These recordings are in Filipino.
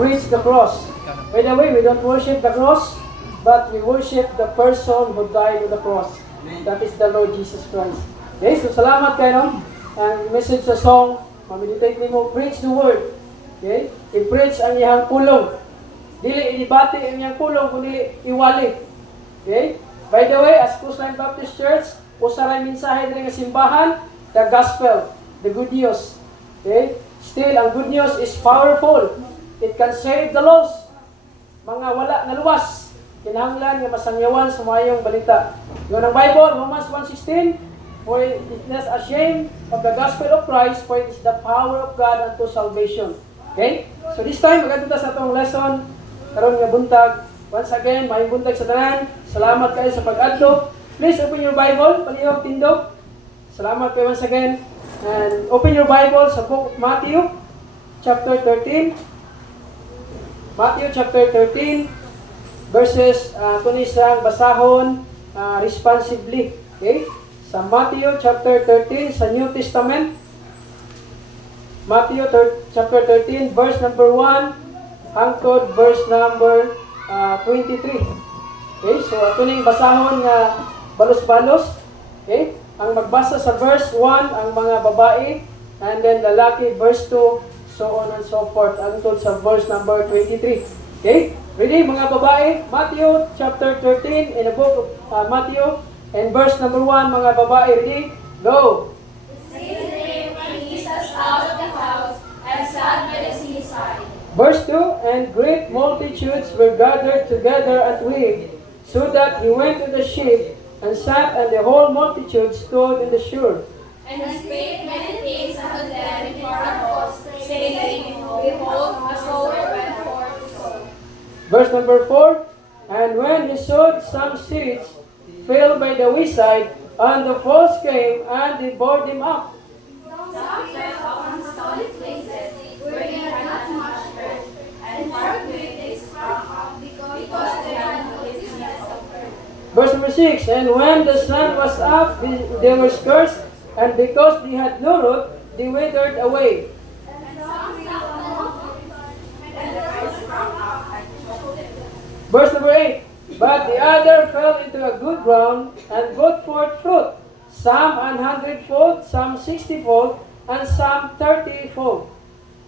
preach the cross. By the way, we don't worship the cross, but we worship the person who died on the cross. That is the Lord Jesus Christ. Okay, so salamat kayo. Ang message sa song, mameditate nimo, preach the word. Okay? I-preach ang iyang pulong. Dili inibati ang iyang pulong, kundi iwali. Okay? By the way, as Coastline Baptist Church, usaray mensahe diri nga simbahan, the gospel, the good news. Okay? Still, ang good news is powerful. It can save the lost. Mga wala na luwas. Kinahanglan nga masangyawan sa mayong balita. Yun ang Bible, Romans 1:16, for it is not ashamed of the gospel of Christ, for it is the power of God unto salvation. Okay? So this time, maganda sa atong lesson, karon nga buntag. Once again, may buntag sa tanan. Salamat kayo sa pag-adto. Please open your Bible, palihog tindog. Salamat kayo once again. And open your Bible sa book of Matthew, chapter 13. Matthew chapter 13, verses kunin sang basahon responsibly. Okay? Sa Matthew chapter 13 sa New Testament. Matthew chapter 13, verse number 1 hangtod verse number 23. Okay? So ato ning basahon nga balos-balos. Okay? Ang magbasa sa verse 1 ang mga babae, and then lalaki verse 2, so on and so forth until sa verse number 23. Okay? Ready mga babae? Matthew chapter 13 in the book of Matthew and verse number 1 mga babae. Ready? Go! Jesus out of the house and sat by the seaside. Verse 2, and great multitudes were gathered together unto him, so that he went to the ship and sat, and the whole multitude stood in the shore. And he spake many things unto them in parables, saying, Behold, a sower went forth to sow. Verse number 4, and when he sowed, some seeds fell by the wayside, and the fowls came and devoured them up. Some fell upon stony places, where they had not much earth, and forthwith they sprang up, because they had no richness of earth. Verse number 6, and when the sun was up, they were scorched, and because they had no root, they withered away. And some fell among thorns, and the birds sprang up and choked them. Verse number 8, but the other fell into a good ground, and brought forth fruit, some 100-fold, some 60-fold, and some 30-fold.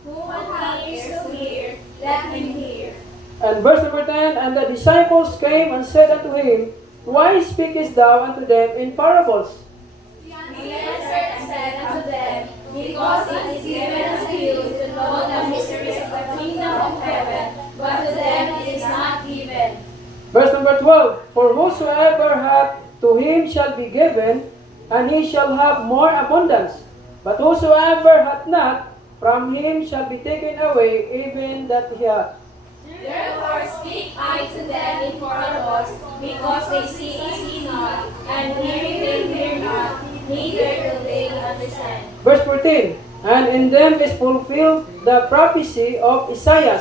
Who hath ears to hear, let him hear. And verse number 10, and the disciples came and said unto him, why speakest thou unto them in parables? He answered and said unto them, Because it is given unto you to know the mysteries of the kingdom of heaven, but to them it is not given. Verse number 12, for whosoever hath, to him shall be given, and he shall have more abundance. But whosoever hath not, from him shall be taken away even that he hath. Therefore speak I to them in parables, because they see not, and hear not, neither do they understand. Verse 14, and in them is fulfilled the prophecy of Isaiah,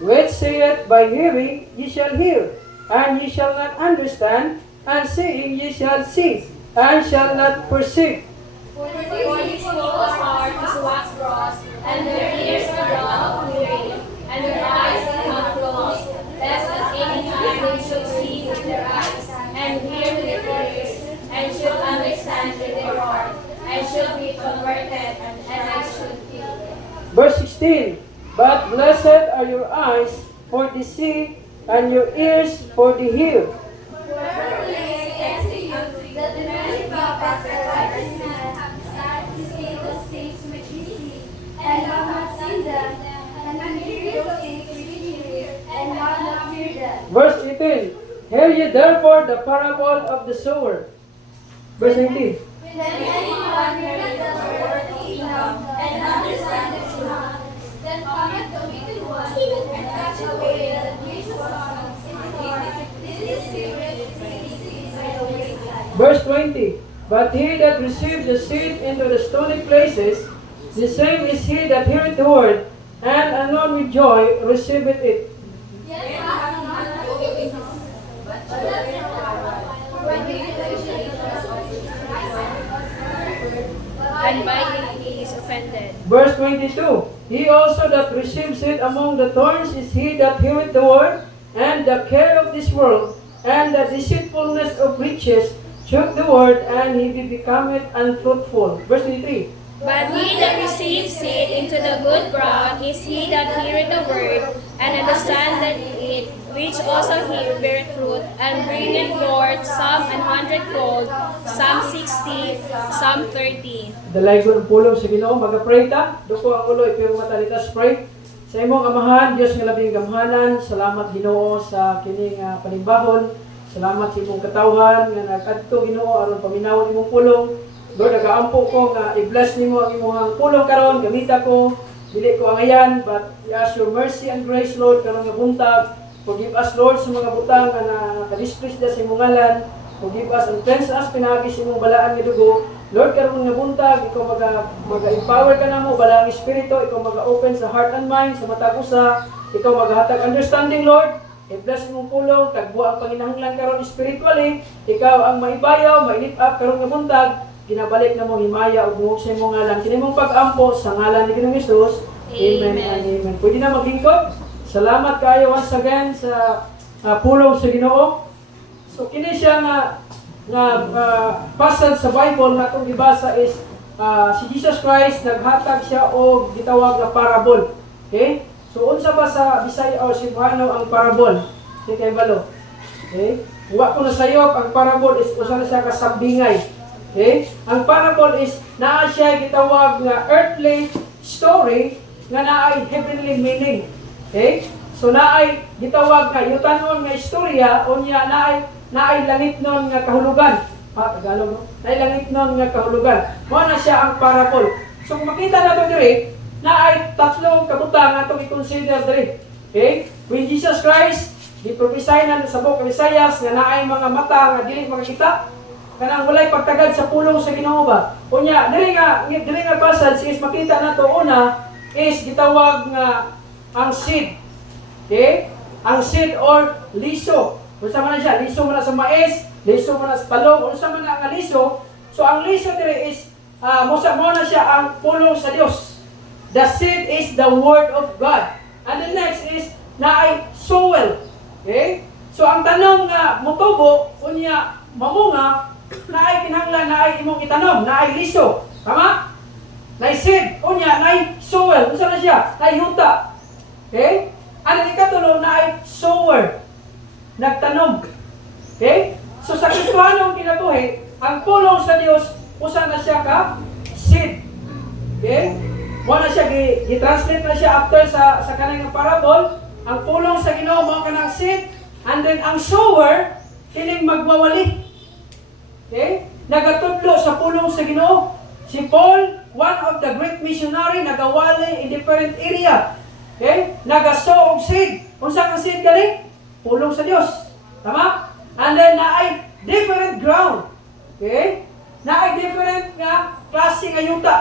which saith, by hearing ye shall hear, and ye shall not understand, and seeing ye shall see, and shall not perceive. For these people's heart is wax gross, and their ears are dull of hearing, and their eyes become closed, lest at any time they should see with their eyes, and hear with their ears, and should understand with their heart, and should be converted, and I should heal them. Verse 16, but blessed are your eyes for the see, and your ears for the hear. Whoever says to you that the many prophets and righteous men have desired to see those things which ye see, and have not seen them, and hear those things which ye hear, and have not heard them. Verse 18, hear ye therefore the parable of the sower. Verse 19, Then anyone heareth the word of the kingdom, and understandeth it not, then cometh the wicked one, and catcheth away the which was sown in his heart. This is spirit which is by the wayside. verse 20, but he that received the seed into the stony places, the same is he that heareth the word, and anon with joy receiveth it. Yet hath not the but shall when he and by it he is offended. Verse 22, He also that receives it among the thorns is he that heareth the word, and the care of this world, and the deceitfulness of riches, choke the word, and he becometh unfruitful. Verse 23. But he that receives it into the good ground is he that heareth the word, and understandeth it, which also he beareth fruit, and bringeth forth some 100-fold, some 60, some 30. Dalay ko ng pulong sa Ginoo, mag-pray ta. Duko ang ulo, ipiyong mata, litas pray. Sa imong amahan, Diyos nga labing gamhanan, salamat Ginoo sa kining panimbahon. Salamat sa imong katawhan nga nagkadto Ginoo aron paminawon imong pulong. Lord, nagaampo ko nga i-bless nimo ang imong pulong karon, gamita ko. Dili ko angayan, but we ask your mercy and grace, Lord, karon nga buntag. Forgive us, Lord, sa mga butang nga nakadisplease sa imong ngalan. Forgive us and cleanse us, pinagi sa imong balaan nga dugo. Lord, karon nga buntag, ikaw maga-empower ka namo, balang espiritu, ikaw maga-open sa heart and mind, sa matag usa, ikaw maghatag understanding, Lord. I-bless mong pulong, tagbuo ang panginahanglan karon spiritually, ikaw ang maibayaw, mailip up karon nga buntag, ginabalik na mong himaya o buhok sa imong ngalan. Kini mong pag-ampo sa ngalan ni Ginoong Hesus. Amen and amen. Pwede na maglingkod. Salamat kayo once again sa pulong sa Ginoo. So kini siya nga passage sa Bible na itong ibasa is si Jesus Christ naghatag siya o gitawag na parable. Okay? So unsa ba sa Bisaya o Cebuano ang parable? Kay balo. Okay? Wa ko na sayop ang parable is usa na siya kasambingay. Okay? Ang parable is naa siya gitawag nga earthly story nga naay heavenly meaning. Okay? So naay gitawag nga yutanon nga istorya unya naay langit nun nga kahulugan. Tagalog no? Naay langit nun nga kahulugan. Mao na siya ang parable. So kung makita nato diri, naay tatlong kabutang atong i-consider diri. Okay? When Jesus Christ gi-prophesy na sa book of Isaiah nga naay mga mata nga dili makakita, kanang walay pagtagad sa pulong sa Ginoo ba. Unya diri nga passage is makita nato una is gitawag nga ang seed. Okay? Ang seed or liso. Unsa man siya? Liso man sa mais, liso man sa palong, unsa man nga liso. So ang liso diri is mo na siya ang pulong sa Dios. The seed is the word of God. And the next is naay soil. Okay? So ang tanom nga motubo unya mamunga, naay kinahanglan naay imong itanom, naay liso. Tama? Naay seed, unya naay soil. Unsa na siya? Naay yuta. Okay? Ano ikatulo naay sower. Nagtanom. Okay? So sa Kristohanong kinabuhi, ang pulong sa Dios usa na siya ka seed. Okay? Mo na siya gi-translate na siya after sa kanang parable. Ang pulong sa Ginoo mao kanang seed, and then ang sower kining magwawali. Okay? Nagatudlo sa pulong sa Ginoo. Si Paul, one of the great missionary, nagawali in different area. Okay? Nagaso og seed. Unsa ka seed kani? Pulong sa Dios. Tama? And then naay different ground. Okay? Naay different nga klase nga yuta.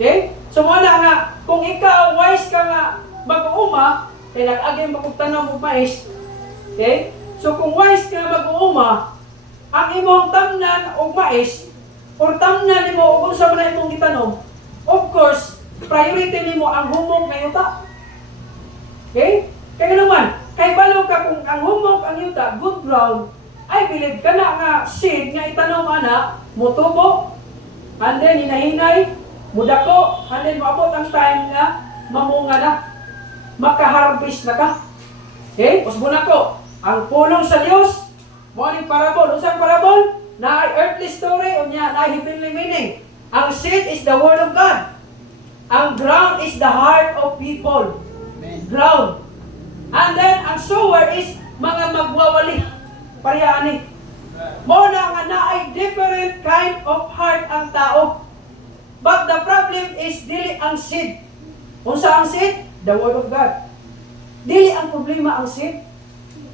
Okay? So mo na nga kung ikaw wise ka nga mag-uuma, kay nag-agi magugtanom og mais. Okay? So kung wise ka mag-uuma, ang imong tamnan og mais or tamnan nimo og unsa man imong gitanom, of course, priority nimo ang humong nga yuta. Okay? Kaya naman, kay balo ka kung ang humong ang yuta, good ground, I believe ka na nga seed nga itanom ana, mutubo, and then hinahinay, mudako, and then maabot ang time nga mamunga na, makaharvest na ka. Okay? Usbo na ko, ang pulong sa Dios, morning parable. Unsang parable? Na earthly story o niya na heavenly meaning. Ang seed is the word of God. Ang ground is the heart of people. Amen. Ground. And then ang sower is mga magwawali. Parehaani. Mo na nga naay different kind of heart ang tao. But the problem is dili ang seed. Unsa ang seed? The word of God. Dili ang problema ang seed.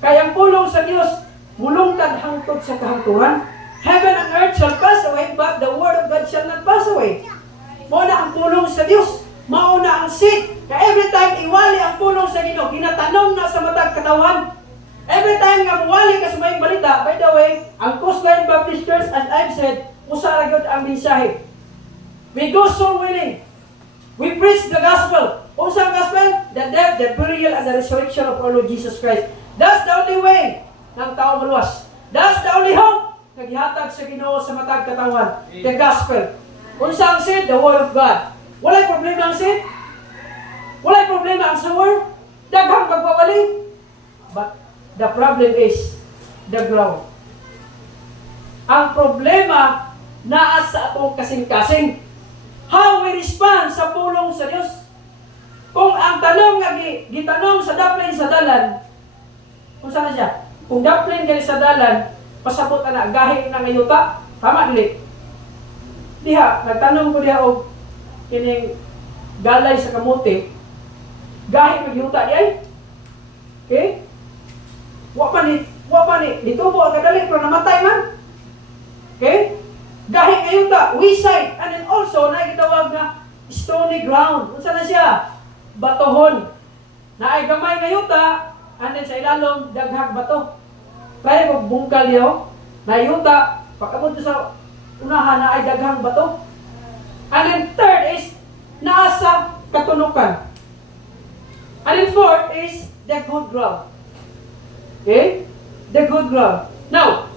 Kaya ang pulong sa Dios mulungtad hangtod sa kahangturan. Heaven and earth shall pass away, but the word of God shall not pass away. Mauna ang pulong sa Dios. Mauna ang seed. Kaya every time iwali ang pulong sa Ginoo, ginatanom na sa matag katawan. Every time nga muwali ka sa may balita, by the way, ang Coastline Baptist Church, as I've said, usa ra gyud ang mensahe. We go soul winning. We preach the gospel. Unsa ang gospel? The death, the burial, and the resurrection of our Lord Jesus Christ. That's the only way ng tao maluwas. That's the only hope na gihatag sa Ginoo sa matag katawan. The gospel. Unsa ang seed? The word of God. Walay problema ang seed. Walay problema ang sower. Daghang pagwawali. But the problem is the ground. Ang problema naa sa atong kasing-kasing. How we respond sa pulong sa Dios. Kung ang tanong nga gitanong sa daplin sa dalan, kung saan na siya? Kung daplin gali sa dalan, pasabot na gahi na ngayuta, tama dili. Diha, nagtanong ko diha og kining galay sa kamote, gahi magyuta di ay. Okay? Wa pa ni dito po ang kadali pero namatay man. Okay? Gahi ngayuta, wisay, and then also na gitawag na stony ground. Unsa na siya? Batohon. Na ay gamay ngayuta, and then sa ilalom daghang bato. Kaya kung bungkal yaw, na yuta, pagkabot sa unahan na ay daghang bato. And then third is naasa katunukan. And then fourth is the good ground. Okay? The good ground. Now,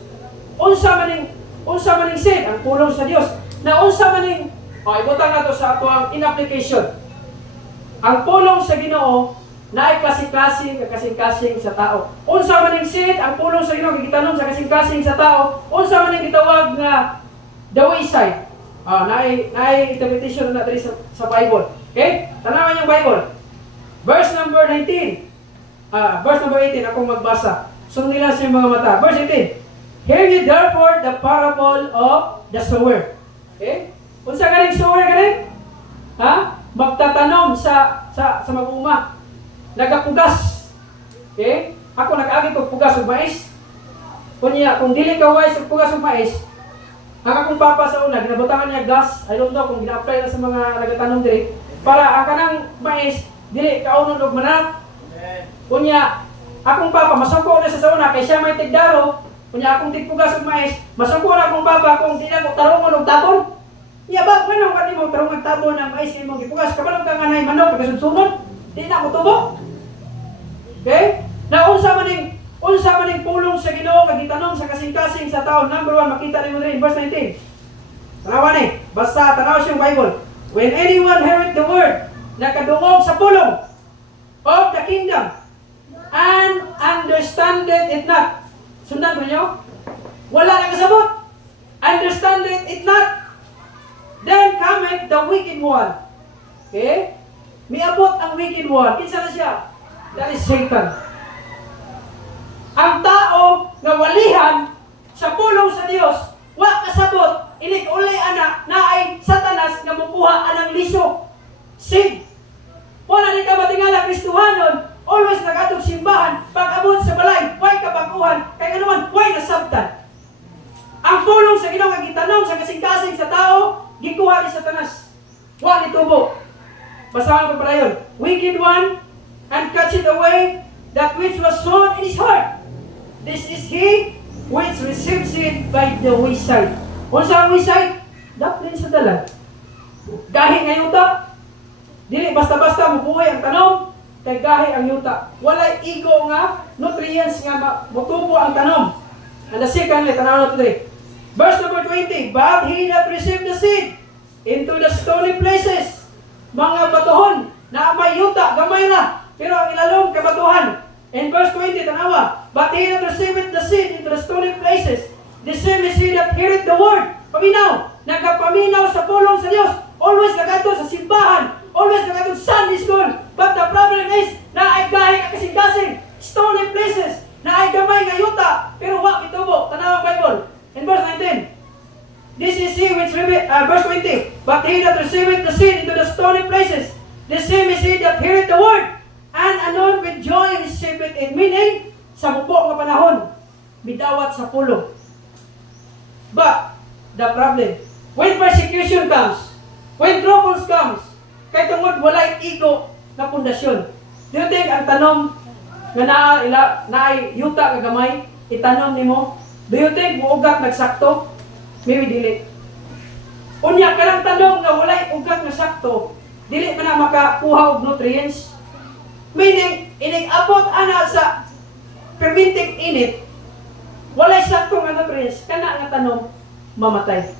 unsa maning seed ang pulong sa Dios. Na unsa maning ibutang nato sa ato ang in-application. Ang pulong sa Ginoo na ay klase-klase kasing-kasing sa tao. Unsa maning seed ang pulong sa Ginoo gitanong sa kasing-kasing sa tao. Unsa maning gitawag nga the wayside. Na ay interpretation na diri sa Bible. Okay? Tanawan yung Bible. Verse number 19. Verse number 18 akong magbasa. Sunod nila sa mga mata. Verse 18. Hear ye therefore the parable of the sower. Okay? Unsa galing sower galing? Magtatanom sa mag-uma. Nagapugas. Okay? Ako nag-agi kog pugas og mais. Kunya kung dili ka wise og pugas og mais, ang akong papa sa una ginabutangan niya gas. I don't know kung gina-apply na sa mga nagatanom diri para ang kanang mais dili kaunon og manat. Kunya akong papa masuko na sa una kay siya may tigdaro. Kunya akong tigpugas og mais, masuko na akong papa kung di na ko tarongon og tabon. Iya ba manong kani mo tarong og tabon ang mais imong gipugas kabalo ka nga nay manok kasunod. Di na ko tubo. Okay? Na unsa maning pulong sa Ginoo nga gitanong sa kasing-kasing sa taon. Number 1, makita nimo rin verse 19. Tanawa ni, basta tanaw siyang Bible. When anyone heareth the word, nakadungog sa pulong of the kingdom and understandeth it not. Sundan mo niyo? Wala na kasabot. Understandeth it not. Then cometh the wicked one. Okay? Miabot ang wicked one. Kinsa na siya? That is Satan. Ang tao nga walihan sa pulong sa Dios, wa kasabot, inig uli ana na ay Satanas nga mukuha anang liso. Sin. Wala ni ka matingala Kristohanon, always nagatong simbahan, pag-abot sa balay, way kabaguhan, kay anuman, way nasabtan. Ang pulong sa Ginoo nga gitanong sa kasing-kasing sa tao, gikuha ni Satanas. Wa ni tubo. Basahan ko pala yun. Wicked one, and catch it away, that which was sown in his heart. This is he which receives it by the wayside. Unsa ang wayside? Daplin sa dalan. Gahi nga yuta. Dili basta-basta mabuhay ang tanom, kay gahi ang yuta. Walay igo nga nutrients nga motubo ang tanom. And the second, tanaw natin diri. Verse number 20. But he that received the seed into the stony places, mga batuhon na may yuta, gamay na, pero ang ilalong kabatuhan. In verse 20, tanawa, but he that receiveth the seed into the stony places, the same is he that heareth the word. Paminaw, nagapaminaw sa pulong sa Dios, always nagato sa simbahan, always nagato sa Sunday school. But the problem is, na ay gahi ka kasing-kasing, stony places, na ay gamay nga yuta, pero wa itubo. Tanawa ang Bible. In verse 19, this is he which verse 20. But he that receiveth the seed into the stony places, the same is he that heareth the word, and anon with joy receiveth it. Meaning, sa bubo nga panahon, bidawat sa pulong. But, the problem, when persecution comes, when troubles comes, kay tungod walay ego na pundasyon. Do you think ang tanom nga naay yuta nga gamay, itanom nimo? Do you think muugat nagsakto? Maybe dili. Unya kanang tanong nga walay ugat nga sakto, dili man na makakuha og nutrients. Meaning, inig-abot ana sa fermenting init, walay saktong nga nutrients, kana nga tanom, mamatay.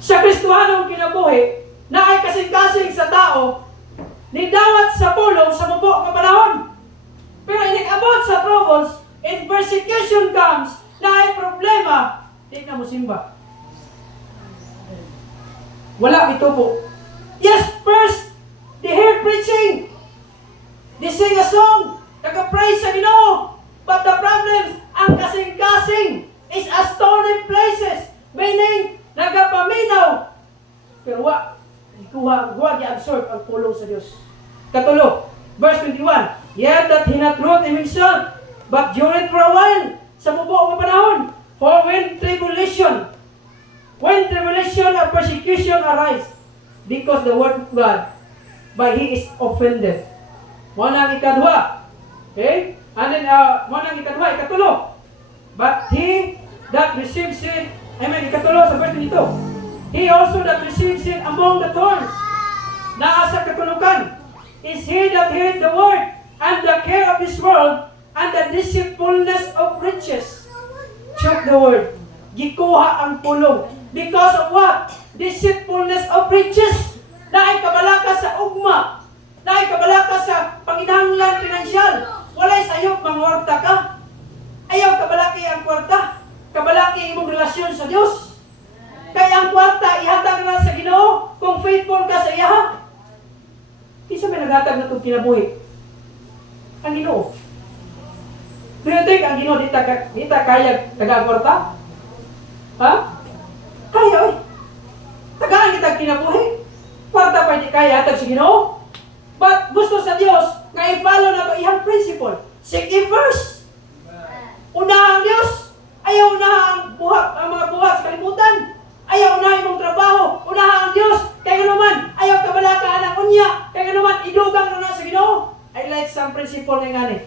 Sa Kristohanong kinabuhi, na ay kasing-kasing sa tao, nidawat sa pulong sa mubo nga panahon. Pero inig-abot sa troubles, and persecution comes, na ay problema, di na mo simba. Wala ito po. Yes, first, they hear preaching. They sing a song, nag-praise sa Ginoo. But the problem, ang kasing-kasing is a stony places, meaning, nagapaminaw. Pero kuha i-absorb ang pulong sa Diyos. Katulo, verse 21, yet that he not wrote in himself, but during for a while, sa bubuo ng panahon, for when tribulation or persecution arise, because the word of God, by he is offended. Wanang ikadwa. Okay? And then, wanang ikadwa, ikatulo. But he that receives it, ikatulo sa verse nito. He also that receives it among the thorns, naa sa katulukan, is he that hears the word, and the care of this world, and the deceitfulness of riches. Choke the word. Gikuha ang pulong. Because of what? Deceitfulness of riches. Naay kabalaka sa ugma. Naay kabalaka sa panginahanglan pinansyal. Walay sayop mangorta ka. Ayaw kabalaki ang kwarta. Kabalaki imong relasyon sa Diyos. Kaya ang kwarta ihatag na sa Ginoo kung faithful ka sa iya. Isa may naghatag na itong kinabuhi. Ang Ginoo. Do you think ang Ginoo di ta kaya taga-kwarta? Ha? Kaya oy. Tagaan kita kinabuhi. Kwarta pa di kaya hatag sa Ginoo. But gusto sa Dios nga i-follow na to iyang principle. Seek ye first. Una ang Dios. Ayaw na ang mga buhat sa kalimutan. Ayaw na imong trabaho. Una ang Dios. Kaya naman ayaw kabalaka ang unya. Kaya naman idugang na sa Ginoo. I like some principle nga ngani.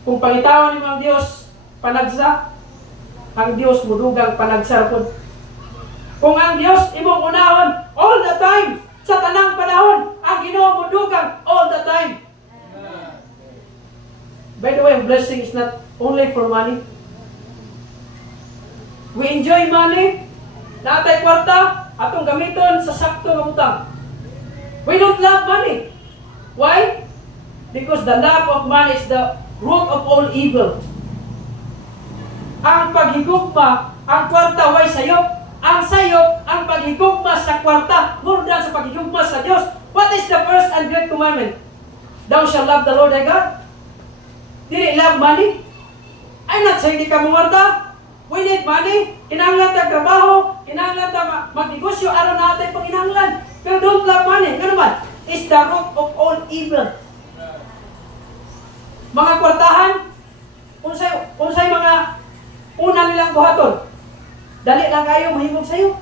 Kung pangitawan ni ang Dios panagsa, ang Dios mudugang panagsa pod. Kung ang Dios imong unahon all the time, sa tanang panahon, ang Ginoo mudugang all the time. By the way, blessing is not only for money. We enjoy money, natay kwarta, atong gamiton sa sakto nga butang. We don't love money. Why? Because the love of money is the root of all evil. Ang paghigugma, ang kwarta way sayop. Ang sayop, ang paghigugma sa kwarta, more than sa paghigugma sa Diyos. What is the first and great commandment? Thou shalt love the Lord thy God. Dili love money. I'm not saying di ka mungwarta. We need money. Kinahanglan tag trabaho, kinahanglan tag magnegosyo, aron natin pang kinahanglan. Pero don't love money. Nga naman, is the root of all evil. Mga kwartahan, unsay mga una nilang buhaton. Dali lang kayo mahimog sa'yo.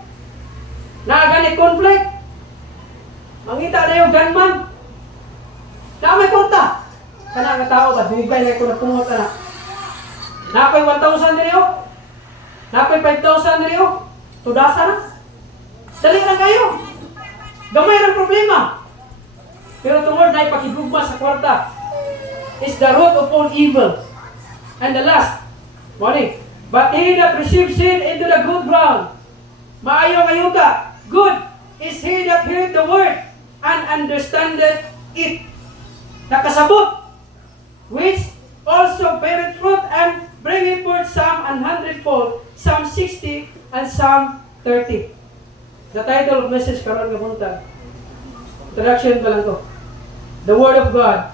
Nagani conflict. Mangita na yung gunman. Na may kwarta. Kana nga tao ba, dugay na ito na pungot na. Napay 1,000 niliyo. Napay 5,000 niliyo. Tudasa na. Dali lang kayo. Gamay ng problema. Pero tungod na ipakigugma sa kwarta is the root of all evil. And the last, morning. But he that receives it into the good ground, maayo ngayon ka, good is he that heareth the word and understandeth it. Nakasabot, which also beareth fruit and bringeth forth some 100-fold, some 60, and some 30. The title of message karon nga buntag. Introduction pa lang to. The Word of God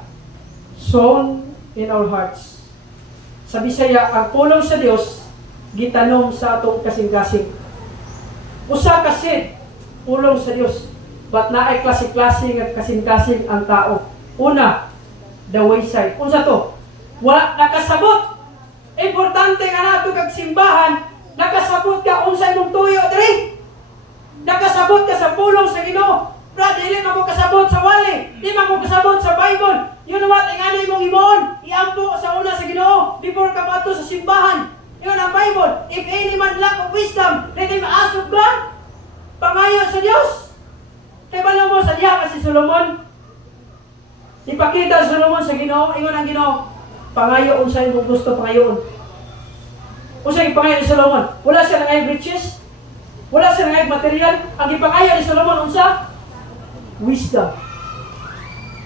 sown in our hearts. Sa Bisaya, ang pulong sa Dios gitanom sa atong kasing-kasing. Usa ka seed, pulong sa Dios. But naay klase-klase nga kasing-kasing ang tao. Una, the wayside. Unsa to? Wala nakasabot. Importante nga nato kag simbahan, nakasabot ka unsa imong tuyo diri. Nakasabot ka sa pulong sa Ginoo. Brad, dili man mo kasabot sa wali, di man mo kasabot sa Bible. You know what? Ang ano imong imoon, iampo sa una sa Ginoo before ka pato sa simbahan. Yun ang Bible. If any man lack of wisdom, let him ask of God. Pangayo sa Diyos. Kaya ba mo sa diha kasi Solomon? Ipakita Solomon sa Ginoo, ingon ang Ginoo, pangayo unsay mong gusto pangayoon. Unsay pangayo ni Solomon? Wala siya nangay riches, wala siya nangay material. Ang ipangayo ni Solomon unsa? Wisdom.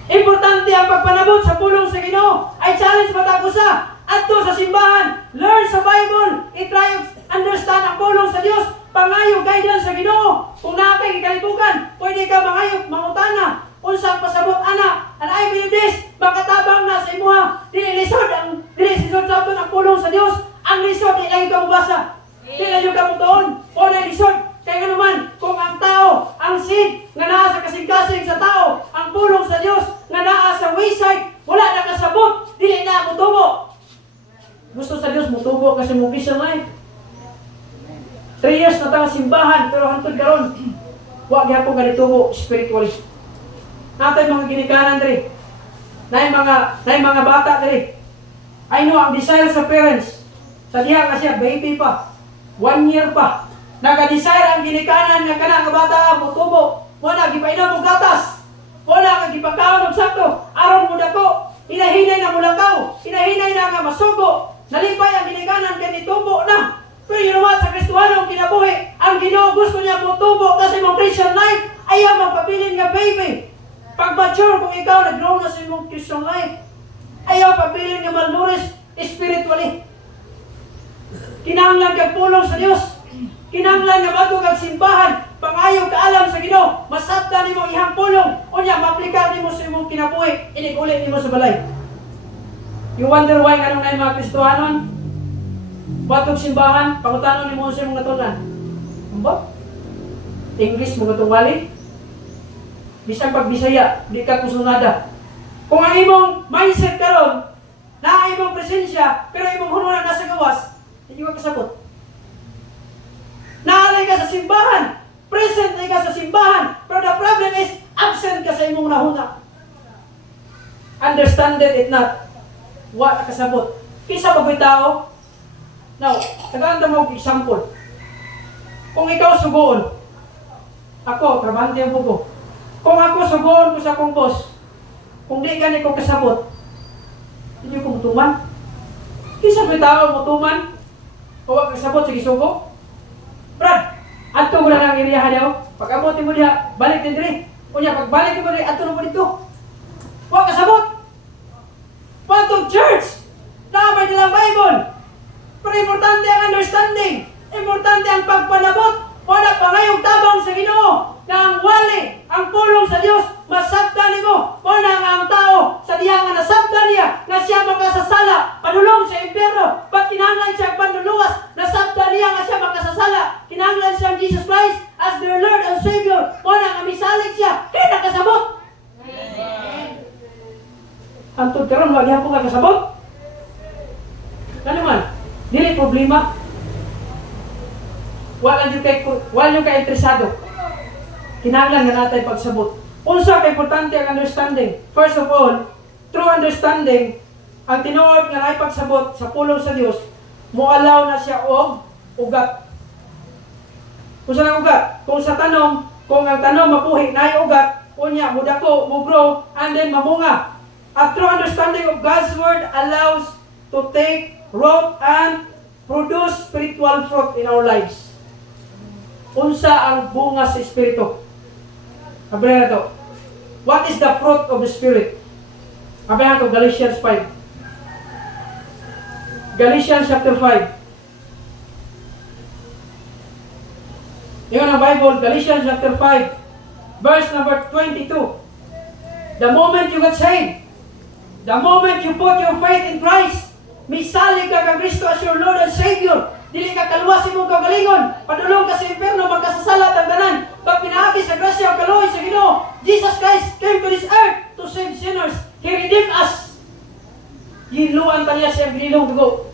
Importante ang pagpanabot sa pulong sa Ginoo. Ay challenge matag usa adto sa simbahan, learn sa Bible, i-try understand ang pulong sa Dios, pangayo guidance sa Ginoo. Kung naa kay kalibugan, pwede ka mangayo mangutana unsa ang pasabot ana. And I believe this, makatabang na sa imuha. Dili lisod sa aton ang pulong sa Dios. Ang lisod di lang ka mabasa. Di lang ka mutuon. O na lisod. Kaya nga naman, kung ang tao, ang seed nga naa sa kasing-kasing sa tao, ang pulong sa Dios nga naa sa wayside, wala na kasabot, dili na mutubo. Gusto sa Dios mutubo kasi mo Christian life. 3 years na tanga simbahan, pero hantod karon, wa gyapon ka ditubo spiritually. Natay mga ginikanan diri. Nay mga bata diri. I know ang desire sa parents. Sa diha kasi baby pa. 1 year pa. Naka-desire ang ginikanan nga kana nga bata mutubo. Wala gipainom og gatas. Wala ka gipakaon og sakto. Aron mo dako. Hinahinay na mulakaw. Hinahinay na nga masugo. Nalipay ang ginikanan kay nitubo na. Pero you know what? Sa Kristohanong kinabuhi, ang Ginoo gusto niya mutubo kasi mong Christian life ayaw magpabilin nga baby. Pag mature kung ikaw nag-grow na sa imong Christian life, ayaw pabilin nga malnourished spiritually. Kinahanglan kag pulong sa Dios. Kinahanglan nga bago kag simbahan, pangayo ka alam sa Ginoo, masabtan nimo ihang pulong, unya maaplikar nimo sa imong kinabuhi, inig-uli nimo sa balay. You wonder why anong nay mga Kristohanon? Batog simbahan, pangutanon nimo sa imong natunan. Umba? English mo gatong wali? Bisang pag Bisaya, di ka kusunada. Kung ang imong mindset karon, na imong presensya, pero imong hununan nasa gawas, hindi ka kasabot. Naalay ka sa simbahan, present na ka sa simbahan, pero the problem is, absent ka sa imong nahuna. Understand it not. Wa nakasabot. Kisa bagoy tao. Now, tagaanda mo example. Kung ikaw sugoon, ako, trabante ang buko. Kung ako sugoon ko sa akong boss, kung di gani ko kasabot, hindi ko mutuman. Kisa bagoy tao mutuman, o wag kasabot, sige sugo. Brad, adto mo lang ang iriyahan niyo. Pag abutin mo diha, balik din diri. Unya, pagbalik mo diri, adto na mo dito. Wa kasabot. Pantog church. Nakabay nilang Bible. Pero importante ang understanding. Importante ang pagpanabot. Wala pa ngayong tabang sa Ginoo. Na ang wali, ang pulong sa Dios, masabtan nimo. Wala nga ang tao, sa diha nga nasabtan niya, na siya makasasala, padulong sa impyerno. Pag kinahanglan siya panluluwas, nasabtan niya nga siya makasasala. Kinahanglan siya Jesus Christ as their Lord and Savior. Wala nga misalig siya, kaya nakasabot. Antod karon wag gyapon ka kasabot. Ano man? Dili problema. Wala yung kay interesado. Kinahanglan nga natay pagsabot. Unsa kay importante ang understanding? First of all, through understanding, ang tinuod nga naay pagsabot sa pulong sa Dios, moalaw na siya og ugat. Unsa nang ugat? Kung sa tanom, kung ang tanom mapuhi naay ugat, unya mudako, mo-grow, and then mamunga. A true understanding of God's word allows to take root and produce spiritual fruit in our lives. Unsa ang bunga sa Espiritu? Sabi na ito. What is the fruit of the Spirit? Sabi na ito, Galatians 5. Galatians chapter 5. Yung ang Bible, Galatians chapter 5, verse number 22. The moment you get saved, the moment you put your faith in Christ, misalig ka kang Kristo as your Lord and Savior. Dili ka kaluwasin mong kagalingon. Padulong ka sa impyerno, magkasasalat ang tanan. Pag pinaagi sa grasya o kaluoy sa Ginoo, Jesus Christ came to this earth to save sinners. He redeemed us. Giluan taliya siya ginilong dugo.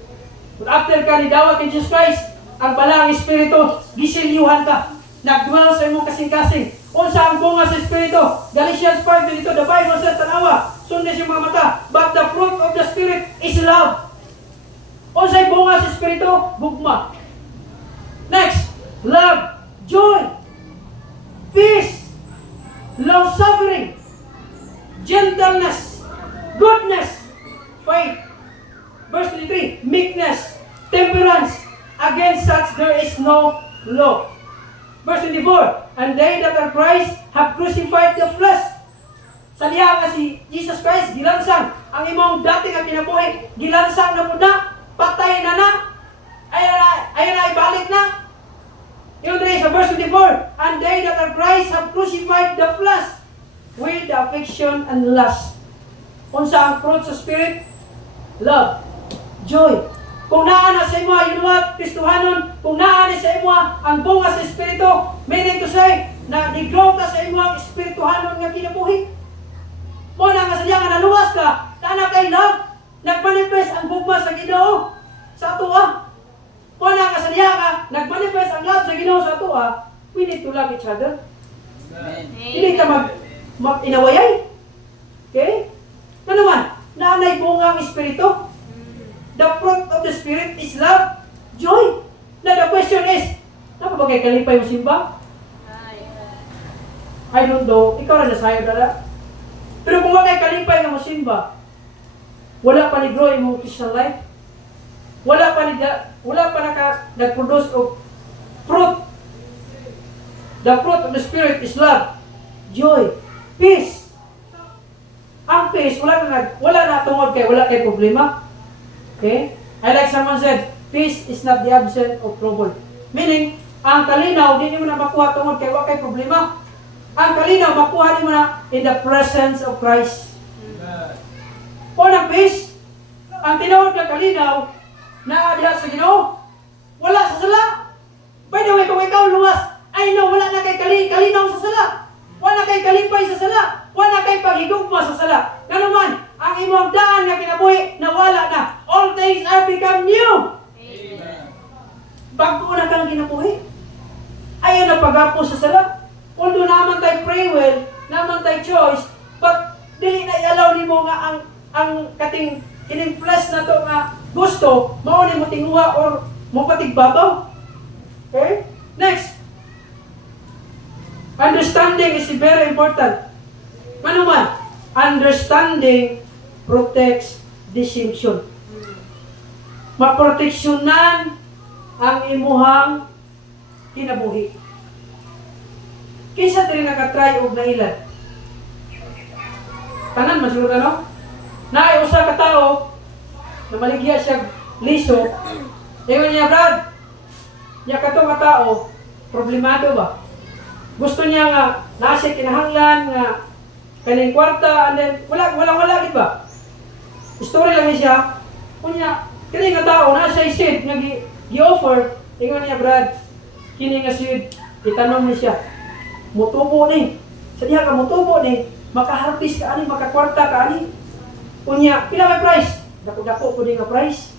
But after ka ni dawat ni Jesus Christ, ang balang Espiritu, gisilyuhan ka. Nagduwal sa imong kasing-kasing. Unsa ang bunga sa Espiritu? Galatians 5 dito, the Bible says, tanawa, sundan yung mga mata. But the fruit of the Spirit is love. Unsay bunga sa Espiritu? Bugma. Next, love, joy, peace, long-suffering, gentleness, goodness, faith. Verse 23, meekness, temperance. Against such there is no law. Verse 24, and they that are Christ have crucified the flesh. Sa diha nga si Jesus Christ, gilansang ang imong dati nga kinabuhi, gilansang na po na, patay na na, ayaw na ibalik na. Yung dre sa verse 24, and they that are Christ have crucified the flesh with the affection and lust. Unsa ang fruit sa Spirit? Love, joy. Kung naa na sa imo, you know what, Kristohanon, kung naa na sa imo ang bunga sa Espiritu, meaning to say, na ni-grow ka sa imo ang Espirituhanon nga kinabuhi. Mo na nga sa diya nga naluwas ka, na kay love, nagmanifest ang bugma sa Ginoo sa atua. Mo na nga sa diya ka, nagmanifest ang love sa Ginoo sa atua, we need to love each other. Amen. Hindi ka mag-inawayay. Okay? Ano naman? Naanay bunga ang Espiritu. The fruit of the Spirit is love, joy. Now the question is, napabagay kalipay mo simba? I don't know. Ikaw na nasayo dala. Pero kung wala kay kalipay nga mo simba, wala pa ni grow imong Christian life. Wala pa nag-produce of fruit. The fruit of the Spirit is love, joy, peace. Ang peace, wala na tungod kay wala kay problema. Okay? I like someone said, peace is not the absence of trouble. Meaning, ang kalinaw, di mo na makuha tungod kay wala kay problema. Ang kalinaw, makuha mo na in the presence of Christ. O ng peace, ang tinawag na kalinaw, na diha sa Ginoo, wala sa sala. By the way, kung ikaw luwas, I know, wala na kay kalinaw sa sala. Wala kay kalipay sa sala. Wala kay paghigugma sa sala. Ganuman, ang imong daan nga kinabuhi, nawala na. All things are become new. Amen. Bago na kang kinabuhi. Ayaw na pag-apo sa sala. Although naman tayo pray well, naman tayo choice, but dili na i-allow nimo nga ang kating kining flesh na to nga gusto, mao ni mo tinguha or mo patigbabaw. Okay? Next. Understanding is very important. Ano man? Understanding protects deception. Maproteksyonan ang imuhang kinabuhi. Kinsa diri nakatry og nailan? Tanan masulod ano? Naay usa ka tawo na maligya siya liso. Ingon niya, Brad, niya kato ka tao, problemado ba? Gusto niya nga nasa kinahanglan nga kaning kwarta and then wala gid ba? Story lang siya. Kunya kini nga tao nasa seed nga gi-offer, ingon niya, Brad, kini nga seed itanong ni siya. Mutubo ni. Sa diha ka mutubo ni, makaharvest ka ani, makakwarta ka ani. Kunya, pila may price? Dako-dako po din nga price.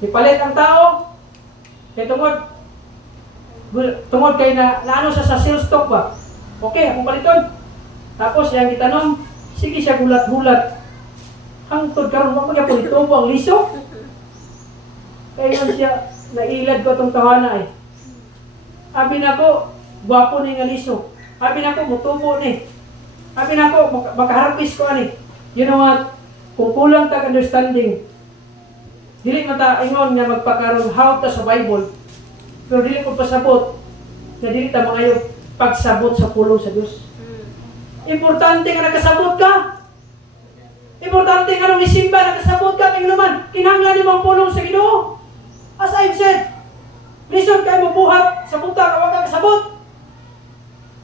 Ipalit ang tao. Kaya tungod kay na ano sa sales stock ba? Okay, akong paliton. Tapos yang itanong, sige siya gulat-gulat. Hangtod karon mo gyapon itubo ang liso. Kaya siya nailad ko tong tawana eh. Abi nako, gwapo ni nga liso. Abi nako mutubo ni. Abi nako makaharvest ko ani. You know what? Kung kulang tag understanding, dili man ta ingon nga magpakaron how ta sa Bible. Pero dili ko pasabot na dili ta mangayo pagsabot sa pulong sa Dios. Importante nga nakasabot ka. Importante nga nung isimba nakasabot ka ning naman kinahanglan nimo ang pulong sa Ginoo. As I've said, listen kay mo buhat sa buta ka wa ka kasabot.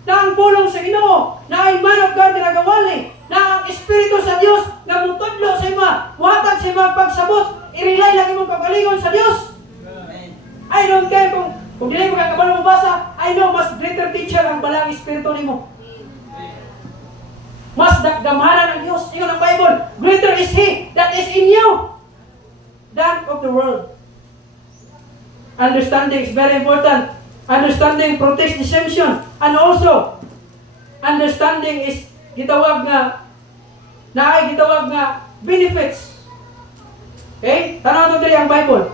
Na ang pulong sa Ginoo, na ay man of God nga nagawali, na ang Espiritu sa Dios nga mutudlo sa ima, buhatag sa imong pagsabot, i-rely lang imong kagalingon sa Dios. Amen. I don't care kung dili mo kakabalo mo basa, I know mas greater teacher ang balang Espiritu nimo. Mas gamhanan ang Dios. Ingon ang Bible, greater is He that is in you than of the world. Understanding is very important. Understanding protects deception. And also, understanding is gitawag nga benefits. Okay? Tanaw to dali ang Bible.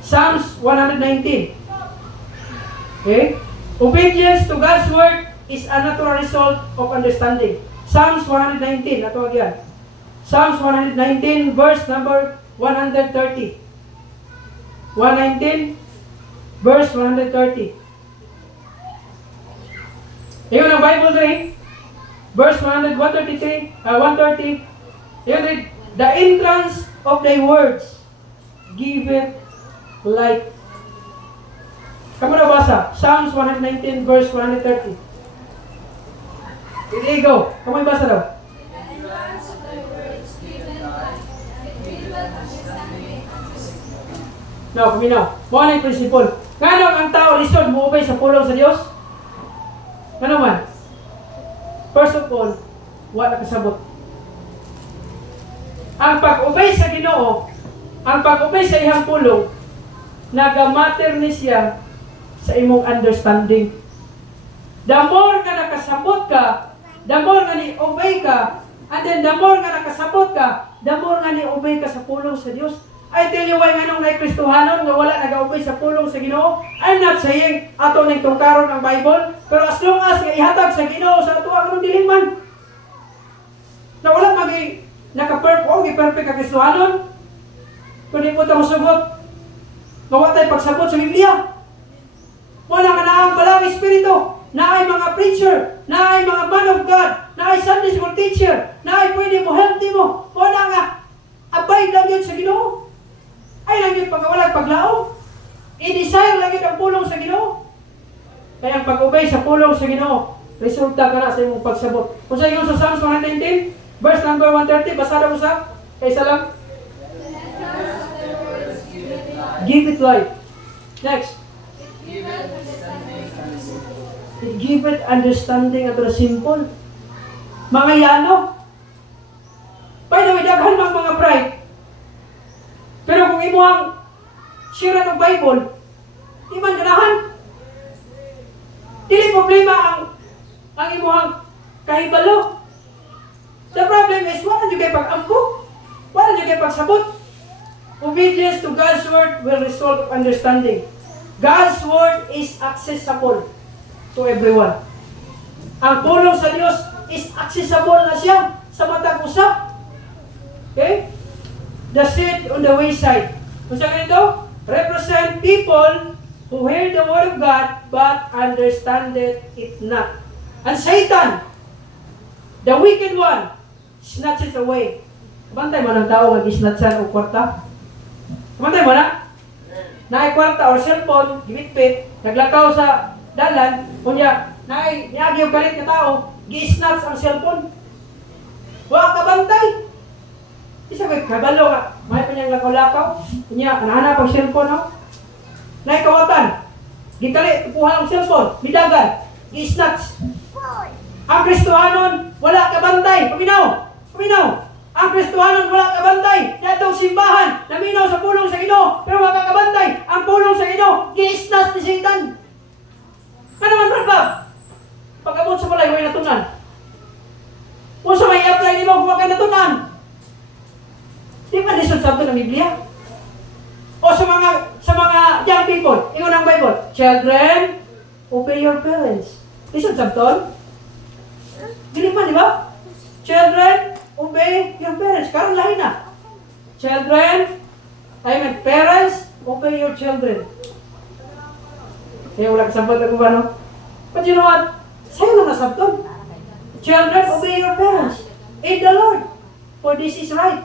Psalms 119. Okay? Obedience to God's word is a natural result of understanding. Psalms 119, ato again. Psalms 119, verse number 130. 119, verse 130. Ayun ang Bible rin. Verse 133, 130. Ayun rin. The entrance of thy words giveth light. Kamu na basa? Psalms 119, verse 130. Here you go. Kamu basa daw. Now, kuminaw. Mo na yung prinsipol. Ngano ang tao lisod mo obey sa pulong sa Dios? Ngano man? First of all, wala kasabot. Ang pag-obey sa Ginoo, ang pag-obey sa iyang pulong, nagamatter ni siya sa imong understanding. The more nga nakasabot ka, the more nga ni-obey ka, and then the more nga nakasabot ka, the more nga ni-obey ka sa pulong sa Dios. I tell you why nganong na Kristohanon nga wala nag-obey sa pulong sa Ginoo. I'm not saying ato ning tungkaron ang Bible, pero as long as nga ihatag sa Ginoo sa ato ang diliman, na wala magi naka-perfect ka Kristohanon, kundi po ito musugot, gawa tayo pagsabot sa Biblia. Wala nga na ang palang Espiritu, na ay mga preacher, na ay mga man of God, na ay Sunday school teacher, na ay pwede mo help mo. Wala nga, abide lang yun sa Ginoo. Ay lang yun pagkawalag paglaom. I-desire lang yun ang pulong sa Ginoo. Kaya ang pag-obey sa pulong sa Ginoo, resulta ka na sa imong pagsabot. Kung sa inyo sa Psalms 119, verse number 130, basada mo sa kaysa lang. Give it life. Next. It give it understanding at the simple. Mga yano. By the way, daghan mga pride. Pero kung imo ang share ng Bible, di man ganahan. Dili problema ang imo ang kahibalo. The problem is, wala nyo kayo pag-ambok. Wala nyo kayo pagsabot. Obedience to God's word will result of understanding. God's word is accessible to everyone. Ang pulong sa Diyos is accessible na siya sa matag usa. Okay? The seed on the wayside. Kung saan ito? Represent people who hear the word of God but understand it not. And Satan, the wicked one, snatches away. Bantay mo ng tao nga gisnatsan o kwarta? Bantay mo na? Naay kwarta o cellphone, gibitbit, naglakaw sa dalan, kunya, naay niagyaw kalit na tao, gisnats ang cellphone. Wala ka bantay. Isa may kabalo nga, may pa niyang lakaw-lakaw, kunya, anahanap ang cellphone, no? Naay kawatan, gitali, tupuhan ang cellphone, midagan, gisnats. Ang Kristohanon, wala ka bantay, paminaw. Ang Kristohanon wala kabantay. Yatong simbahan, naminaw sa pulong sa Ginoo, pero wala kabantay. Ang pulong sa Ginoo, giisnas ni Satan. Ano man ragab? Pag-abot sa balay, huwag natunan. Kung sa may apply ni mo, huwag ka natunan. Di ba lisod sabto ng Biblia? O sa mga young people, ingon ang Bible, children, obey your parents. Lisod sabto? Dili pa, di ba? Children, obey your parents. Karon lahi na. Parents, obey your children. Kaya wala kasabot ako ba, no? But you know what? Sa'yo lang nasabton. Children, obey your parents. In the Lord. For this is right.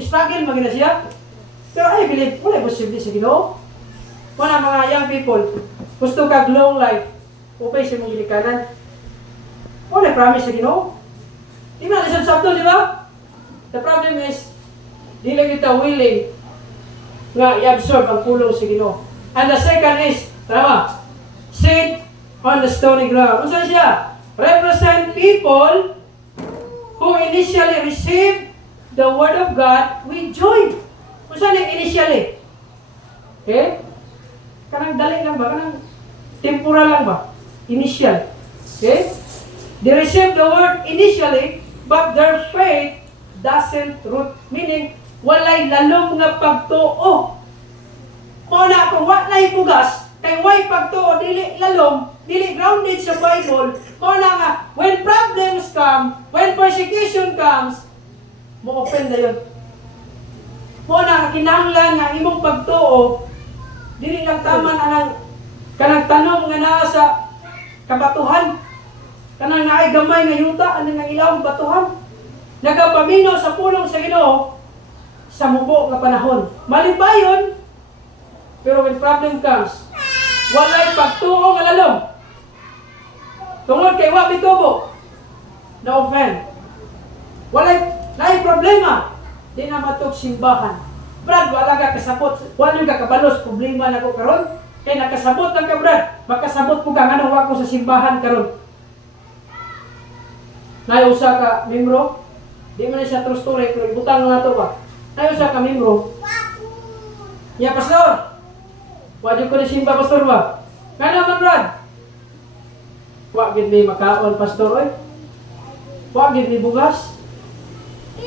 Struggle magina siya. Pero I believe, wala posible sa Ginoo. Wala mga young people. Gusto ka long life. Obey sa mong gilikanan. Wala promise sa Ginoo. Di ba, isang sabto, di ba? The problem is, di lang kita willing nga i-absorb ang pulong sa Ginoo. And the second is, tama, seed on the stony ground. Kung saan siya? Represent people who initially received the word of God with joy. Kung saan yung initially? Okay? Kanang dali lang ba? Kanang temporal lang ba? Initial. Okay? They received the word initially, but their faith doesn't root. Meaning, walay lalong nga pagtuo. Muna kung walay pugas, kay way pagtuo, dili lalong, dili grounded sa Bible, mo na nga, when problems come, when persecution comes, mo open na yun. Mo na kinahanglan nga imong pagtuo, dili lang tama na kanang tanom nga naa sa kabatuhan. Kanang naay gamay nga yuta, ano nga ilawang batuhan. Nagapamino sa pulong sa Ginoo sa mubo nga panahon. Malipayon, pero when problem comes, walay pagtuo nga lalong. Tungod kay wa bitubo, na-offend. Walay, naay problema, di na matok simbahan. Brad, wala ka kasabot, wala ka kabalos, problema na ko karon. Kaya nakasabot lang ka, Brad. Makasabot ko ka nga nung wako sa simbahan karon. Nayusa ka membro, di mo na siya true story, pero ibutang nga ito ba? Nayusa ka membro. Ya, pastor! Wadyo ko na simba, pastor ba? Nga naman, Brad? Wagid ni makaon, pastor, oy. Wagid ni bugas.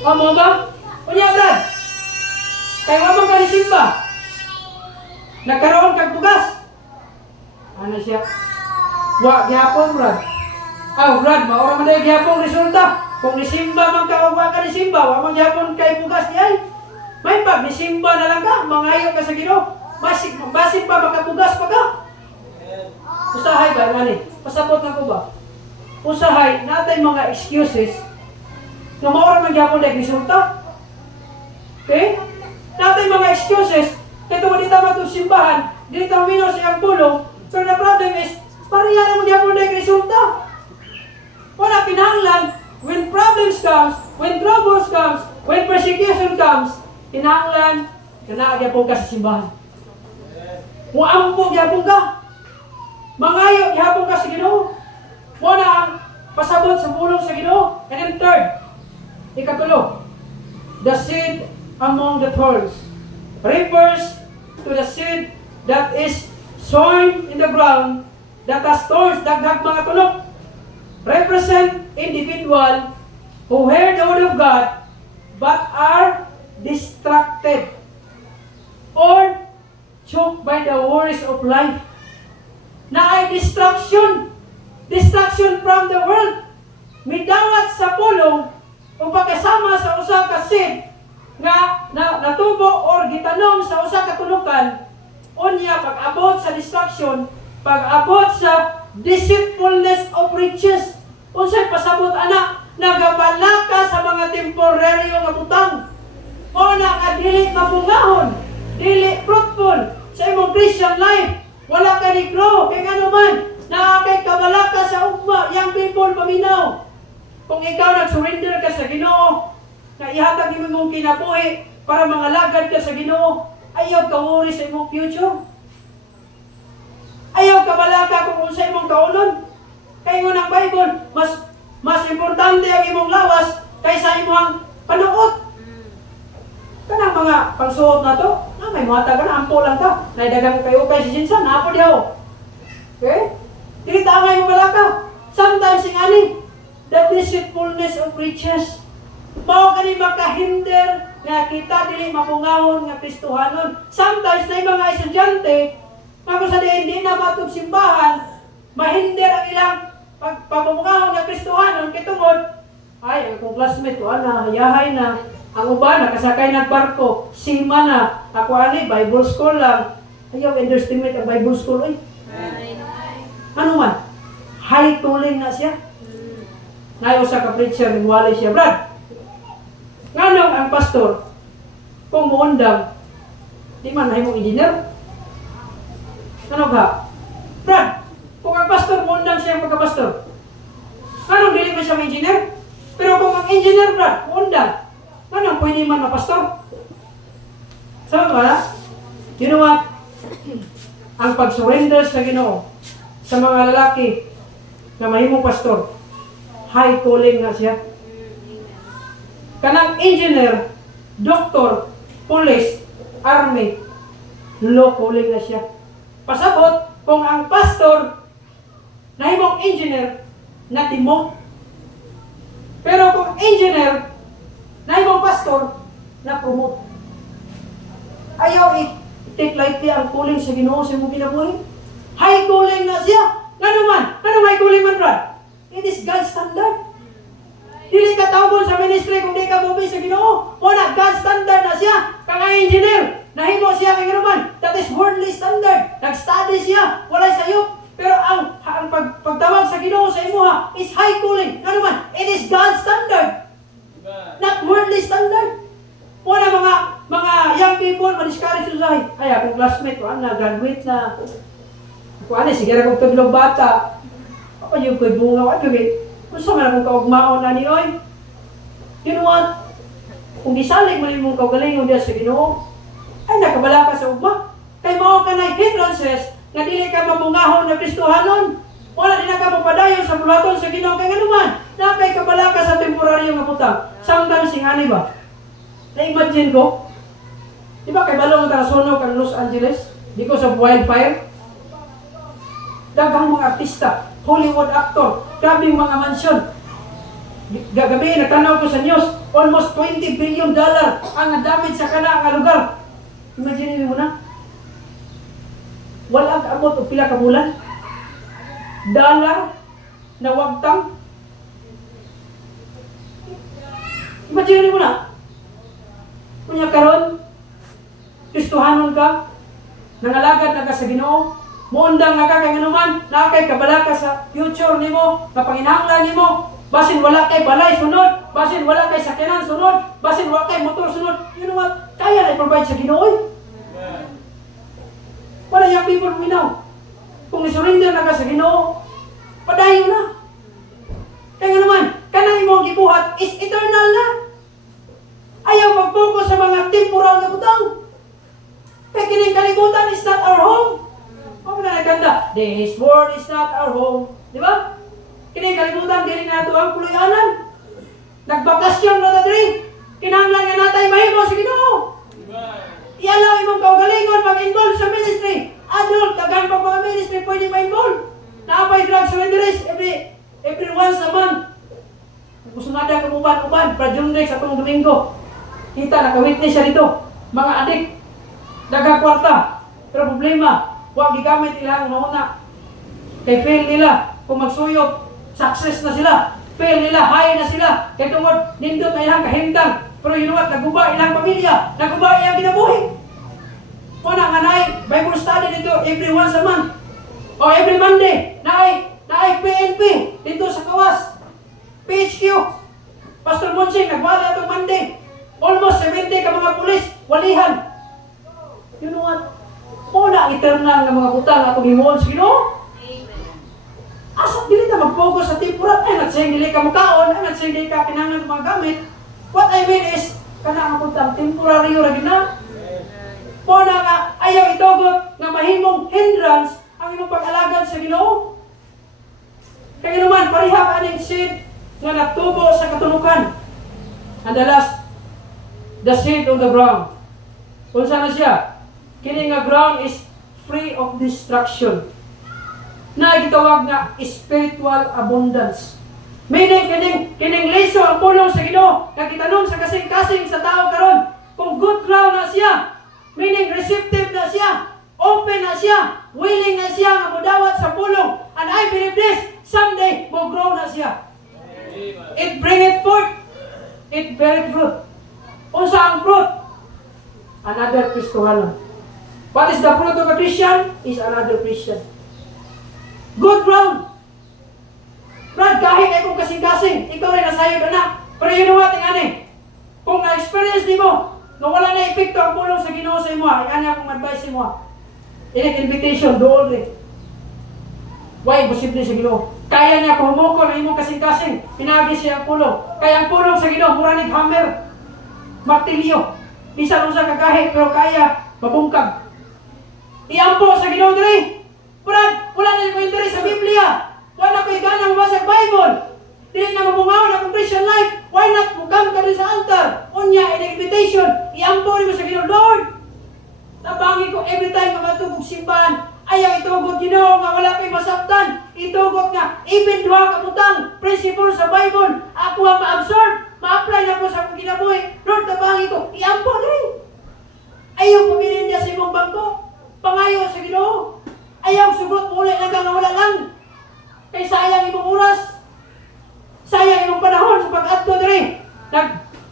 Amo ba? Unya, Brad? Kaya wabang ka ni simba? Nagkaroon kag bugas? Ano siya? Wa, gihapon, Brad. Brad, maura man na gihapon resulta. Kung nisimba man ka, wa ka nisimba, wa man gihapon kay bugas ni ay. May pag nisimba na lang ka, mangayo ka sa Ginoo. Basig pa makabugas pa ka. Usahay ba ngani? Pasabot na ko ba? Usahay natay mga excuses nga maura man gihapon na resulta. Okay? Natay mga excuses kay tungod dita man tong simbahan, dili ta mino sa iyang pulong. So the problem is, pareha na mo gihapon na resulta. Wala kinahanglan, when problems comes, when troubles comes, when persecution comes, kinahanglan, gyapon ka sa simbahan. Muampo gyapon ka. Mangayo gyapon ka sa Ginoo. Mo na ang pasabot sa pulong sa Ginoo. And then third, ikatulo, the seed among the thorns refers to the seed that is sown in the ground that has thorns, daghang mga tulok. Represent individual who hear the word of God but are distracted or choked by the worries of life. Na ay distraction from the world. Midawat sa pulong o pagkasama sa usa ka seed nga natubo or gitanom sa usa ka tulukan, unya pag-abot sa distraction, pag-abot sa deceitfulness of riches. Unsay pasabot ana, nagabala ka sa mga temporaryo nga butang. O na nga dili mapungahon, dili fruitful sa imong Christian life. Wala ka ni grow, kay ano man, nakakay kabala ka sa ugma, young people paminaw. Kung ikaw nag-surrender ka sa Ginoo, na ihatag imong kinabuhi para mangalagad ka sa Ginoo, ayaw ka worry sa imong future. Ayaw ka balaka kung unsa imong kaulon. Kay ng Bible, mas importante ang imong lawas kaysa imong panuot. Kanang mga pangsuot na to, may muhatag ka na, ampo lang ka. Naidagang kayo kay si Jinsan, napo diyaw. Okay? Dili tangay mo balaka. Sometimes ingani, the deceitfulness of riches. Mao kani makahinder nga kita dili mapungahon nga Kristohanon. Sometimes na mga estudyante ako sa hindi na matug simbahan, mahinder ang ilang pagpapamungahon ng Kristohanon kitungod, ay, ang kong classmate ko, hayahay na, ang uban, nakasakay ng barko, sima na, ako Bible school lang, ayaw, underestimate ang Bible school, eh. Ano man? High tooling na siya. Ngayon sa ka-preacher, nagwalay siya, Brad. Nganong ang pastor, kung muundang, di man na mong engineer, ano ba? Brad, kung ang pastor, mundang siya ang pagka-pastor. Anong dili mo siya engineer? Pero kung ang engineer, Brad, mundang, anong pwede man mapastor? Sama ba na? You know what? Ang pag-surrender sa Ginoo, sa mga lalaki na mahimong pastor, high calling na siya. Kanang engineer, doktor, police, army, low calling na siya. Pasabot, kung ang pastor nahimong engineer, natimok. Pero kung engineer nahimong pastor, na-promote. Ayaw i-take lightly ang calling sa Ginoo sa imong kinabuhi. High calling na siya. Ngano man? Ano may kuling man, brad? It is God's standard. Dili ka tawgon sa ministry kung di ka mubay sa Ginoo. Una, God's standard na siya. Kang engineer, nahimo siya kay man. That is worldly standard. Nag-study siya, walay sayop. Pero ang pagtawag sa Ginoo sa imuha is high calling. Ano man? It is God's standard. Not worldly standard. Una mga young people, man-discourage sa ay, akong classmate ko, graduate na. Kung ano, sige na kong taglong bata. Ako yung ko'y bunga, ano yun? Gusto nga akong kaugmaon na ni oy. You know what? Kung gisalig mo rin mong kaugalingon diya sa Ginoo, ay nakabala ka sa ugma. Kay mao ka na hindrances, nga dili ka mabungahon na Kristohanon. Wala din na ka mapadayon sa bulaton sa Ginoo kay nganuman. Nakay kabala ka sa temporaryo nga butang. Sometimes singani ba? Na-imagine ko, di ba kay balong ang sunog ang Los Angeles because of wildfire? Daghang mga artista, Hollywood actor, grabing mga mansyon. Gagabi, nagtanaw ko sa news, almost $20 billion ang damage sa kana nga lugar. Imagine mo na. Wala ka abot o pila ka bulan. Dollar na wagtang. Imagine mo na. Kunya karon, Kristohanon ka, nangalagad na ka sa Ginoo, muundang na ka kay nganuman, na kay kabala ka sa future nimo, na panginahanglan nimo, basin wala kay balay sunod, basin wala kay sakyanan sunod, basin wala kay motor sunod, you know what? Kaya na i-provide sa Ginoo. Wala yung people minaw. Kung isurrender na ka sa Ginoo, padayon na. Kaya nganuman, kanang imong gibuhat is eternal na. Ayaw mag-focus sa mga temporal na butang. Kaya kining kalibutan is not our home. Ano na nagkanda? This world is not our home. Di ba? Kining kalibutan, dili na ito ang puluyanan. Nagbakasyon na diri. Kinahanglan nga natay mahimo sa Ginoo. Ialaw imong kaugalingon mag-involve sa ministry. Adult, dagan pa mga ministry pwede ma-involve. Naapay drugs surrenderies every once a month. Gusto nga ka uban-uban, pra-Jundrex sa itong Domingo. Kita, naka-witness siya dito. Mga adik, dagang kwarta. Pero problema, huwag gigamit ilang mauna. Kay fail nila, kung magsuyot, success na sila. Fail nila, high na sila. Kaya tungod, nindot na ilang kahimtang. Pero you know what, naguba ilang pamilya, naguba ilang kinabuhi. Una nga naay, Bible study dito every once a month. O every Monday, naay PNP dito sa Kawas. PHQ. Pastor Monsing, nagwala itong Monday. Almost 70 ka mga pulis, walihan. You know what? Una, eternal nga mga butang atong himuon sa Ginoo. Asa dili ta mag-focus sa temporal, ay nagsayang dili ka mukaon, ay nagsayang dili ka kinahanglan mga gamit. What I mean is, kana ang butang temporary ra gina. Una nga ayaw itugot nga mahimong hindrance ang imong pag-alagad sa Ginoo. Kaya naman pareha ka ning seed nga nagtubo sa katunukan. And the last, the seed on the ground. Unsa na siya? Kini nga ground is free of destruction. Na gitawag nga spiritual abundance. Meaning kining leso ang pulong sa Ginoo nga gitanom sa kasing-kasing sa tao karon. Kung good ground na siya, meaning receptive na siya, open na siya, willing na siya nga modawat sa pulong. And I believe this, someday mo grow na siya. It bringeth forth, it beareth fruit. Unsa ang fruit? Another Kristohanon. What is the fruit of a Christian? Is another Christian. Good ground. Brad, kahit ay kung kasing-kasing, ikaw rin nasayod na. Pero you know what, ingani? Kung na-experience di mo, na wala na epekto ang pulong sa Ginoo sa imo, ingani akong advice mo. Inig invitation, doon rin. Why? Posible sa Ginoo. Kaya niya pahumuko na imong kasing-kasing, pinagi siya ang pulong. Kaya ang pulong sa Ginoo, muranig hammer, martilyo. Bisan unsa kagahi, pero kaya mabungkag. Iampo sa Ginoo diri. Brad, wala na ko interest sa Biblia. Wala ko igana mabasa sa Bible. Dili na mabungaw na kung Christian life. Why not mukam ka rin sa altar? Unya, in invitation, iampo rin mo sa Ginoo, Lord. Tabangi ko every time nga matugog simbahan. Ayaw itugot Ginoo nga wala kay masabtan. Itugot nga, even duha ka butang, principle sa Bible, ako ang ma-absorb, ma-apply na ko sa akong kinabuhi. Lord, tabangi ko, iampo rin. Ayaw pumilin niya sa imong bangko. Pangayo sa Ginoo. Ayaw sugot muli lang nga wala lang. Kay sayang imong oras. Sayang imong panahon sa pag-adto diri.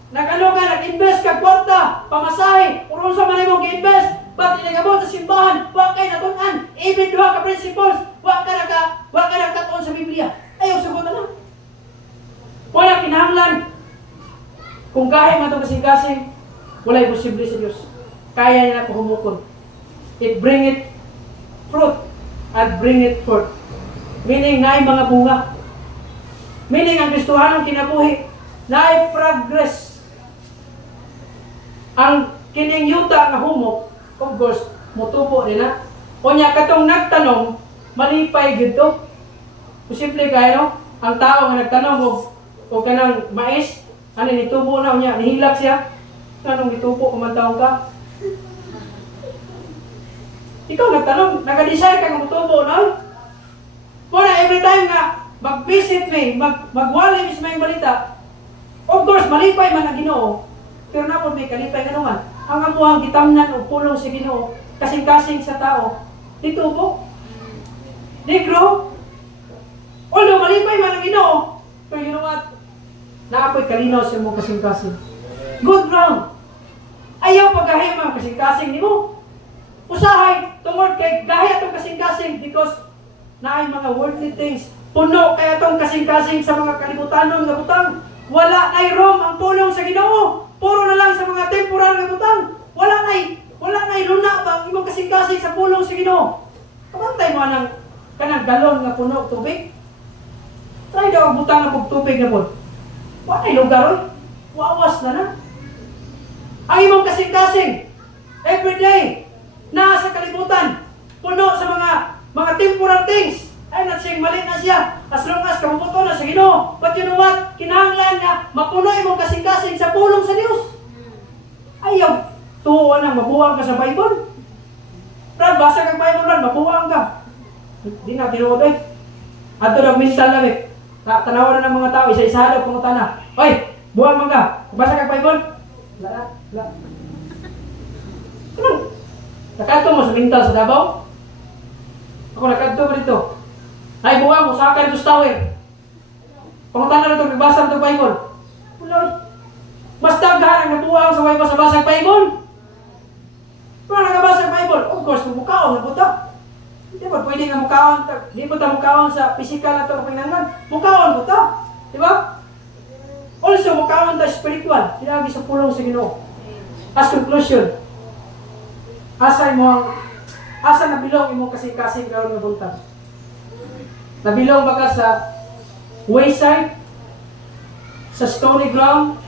Nag-invest ka kwarta, pamasahe, kung sa man imong gi-invest, ba't inagabot sa simbahan, wa kay natun-an, even duha ka principles, wa ka nagkataon sa Biblia. Ayaw sagot na lang. Wala kinahanglan. Kung kahit man itong kasing-kasing, wala imposible sa Diyos. Kaya niya na pahumukon. It bring it fruit at bring it forth. Meaning, naay mga bunga. Meaning, ang Kristohanong kinabuhi, naay progress. Ang kining yuta na humok, of course, mutubo din na. O niya, katong nagtanong, malipay gito. Posible kayo, no? Ang tao nga nagtanong o kanang mais, ano nitubo na niya, nihilak siya. Anong nitubo, kumantaw ka? Ikaw nagtanong, nag-decide ka kung tubo, no? Muna, every time nga, mag-visit me, magwali mis may balita, of course, malipay man ang Ginoo, pero napod may kalipay ka naman. Ang amuhang gitamnan o pulong sa Ginoo, kasing-kasing sa tao, di tubo, di grow. Although malipay man ang Ginoo, pero you know what? Naapoy kalinaw sa mong kasing-kasing. Good ground. Ayaw pagahima ang kasing-kasing ni mo. Usahay, tungod kay gaya itong kasing-kasing because naay mga worldly things. Puno kaya itong kasing-kasing sa mga kalibutanon na butang. Wala na'y room ang pulong sa Ginoo. Puro na lang sa mga temporal na butang. Wala na'y luna ba ang ibang kasing-kasing sa pulong sa Ginoo. Kapantay mo ng kanang galon nga puno tubig. Try daw ang butang na tubig na po. Wala na'y lugar oy. Wawas na na. Ang ibang kasing-kasing everyday nasa kalibutan, puno sa mga temporal things. Ay, natsing mali na siya. As long as kamuputo na sa Ginoo. But you know what? Kinahanglan nga, mapuno imong kasing-kasing sa pulong sa Dios. Ayaw, tuwa nang mabuwang ka sa Bible. Brad, basa kang Bible, Brad, mabuwang ka. Di na, tinuod eh. Ato na, mental na eh. Tanawa na ng mga tao, isa-isa na, pumunta na. Oy, buwang man ka. Basa kang Bible? Wala. Anong? Nakato mo sa mental sa Davao? Ako nakato mo dito. Ay, buwa mo, saka ka dito sa tower. Pangutan na ito, nagbasa ng Bible. Wala. Mas daghan ang nabuwa sa way sa basang Bible. Kung nakabasa ng Bible, of course, mukaon na buta. Di ba, pwede nga mukaon, di ba ta mukaon sa physical na ito kapinangan? Mukaon buta. Di ba? Also, mukaon ta spiritual. Tinagi sa pulong sa Ginoo. As conclusion, asa nabilong imong kasing-kasing karon nga buntag? Nabilong ba ka sa wayside, sa stony ground,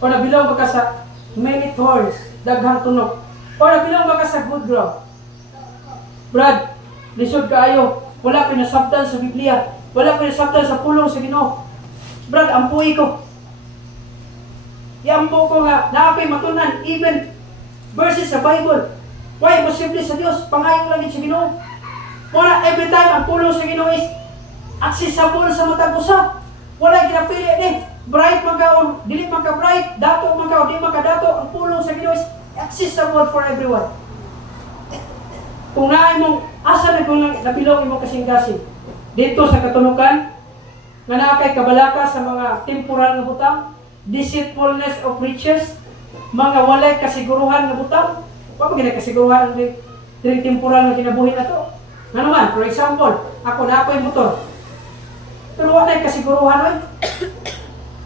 o nabilong ba ka sa many thorns, daghang tunok, o nabilong ba ka sa good ground? Brad, lisod kaayo, wala pinasabtan sa Biblia, wala pinasabtan sa pulong sa Ginoo. Brad, ampuy ko. Iampo ko nga, naapay matunan, even verses sa Bible. Why? Posible sa Diyos, pangayong langit sa Ginoo. Wala, every time, ang pulong sa Ginoo is accessible sa matag usa. Wala ginapili din. Bright man ka o dili man ka bright, dato man ka o di man ka dato, ang pulong sa Ginoo is accessible for everyone. Kung naay mong asa na kung nabilong imong kasing-kasing dito sa katunukan, nga nakay kabalaka sa mga temporal na butang, deceitfulness of riches, mga walay kasiguruhan na butang. Wa pa gina kasiguruhan ang diri temporal na kinabuhi na to. Nga naman, for example, ako na ako'y motor. Pero wala kasiguruhan oy.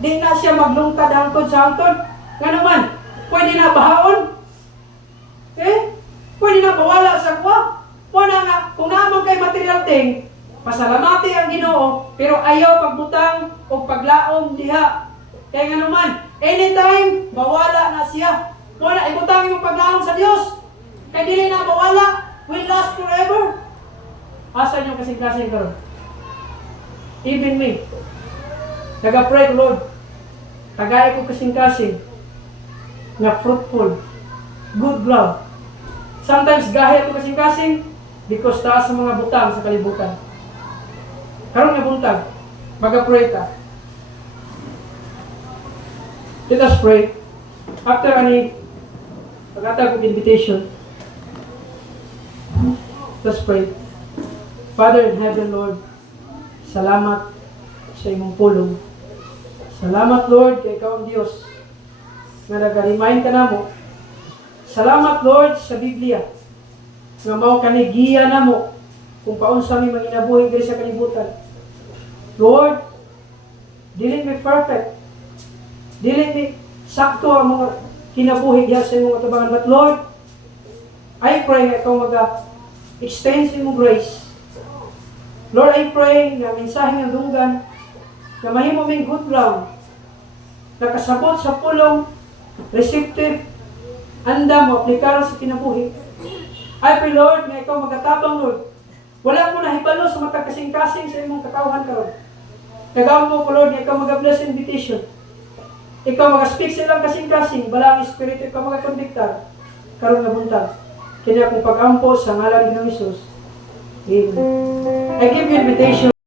Di na siya maglungtad hangtod sa hangtod. Nga naman, pwede na bahaon. Okay? Pwede na bawala sa kuwa. Wala nga, kung naman kay material thing, pasalamati ang Ginoo, pero ayaw pagbutang o paglaom diha. Kaya nga naman, anytime, bawala na siya. Wala, ibutang yung paglaom sa Diyos. Kaya dili na bawala, will last forever. Asan yung kasing-kasing karon? Even me, nag-pray ko, Lord, tagay ko kasing-kasing, na fruitful, good ground. Sometimes gahe ko kasing-kasing, because taas sa mga butang sa kalibutan. Karon nga buntag, mag-pray ta. Let us pray. After any pagkatag of invitation, let's pray. Father in heaven, Lord, Salamat sa imong pulong. Salamat, Lord, kay ikaw ang Diyos nga nag-remind ka namo. Salamat, Lord, sa Biblia nga mao kanigiya namo kung paunsa mi maginabuhi diri sa kalibutan. Lord, dili mi perfect. Dili mi sakto ang mga kinabuhi diha sa imong atubangan. But Lord, I pray nga ikaw extend sa imong grace. Lord, I pray nga mensahe ng dunggan na mahimo ming good ground, nakasabot sa pulong, receptive, anda mo, aplikaro sa kinabuhi. I pray, Lord, nga ikaw magatabang, Lord. Wala mo na hibalo sa matag kasing-kasing sa imong katawhan karon. Nagawa mo ko, Lord, nga ikaw mag-bless invitation. Ikaw mag-speak sa ilang kasing-kasing, balang espiritu, ikaw mag-convictar. Karon nga buntag. Kanya kung pag-ampo sa ngalan ng Jesus. Amen. I give you invitation.